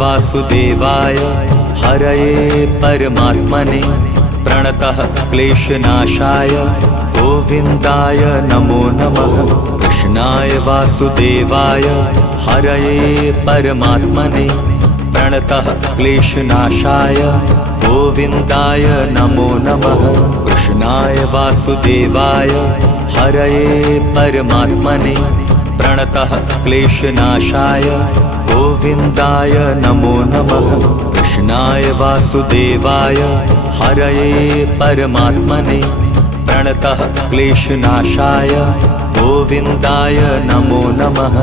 वासुदेवाय हरये परमात्मने प्रणतः क्लेशनाशाय गोविन्दाय नमो नमः। कृष्णाय वासुदेवाय हरये परमात्मने प्रणतः क्लेशनाशाय गोविन्दाय नमो नमः। कृष्णाय वासुदेवाय हरये परमात्मने प्रणतः क्लेशनाशाय गोविन्दाय नमो नमः। कृष्णाय वासुदेवाय हरये परमात्मने प्रणतः क्लेशनाशाय गोविन्दाय नमो नमः।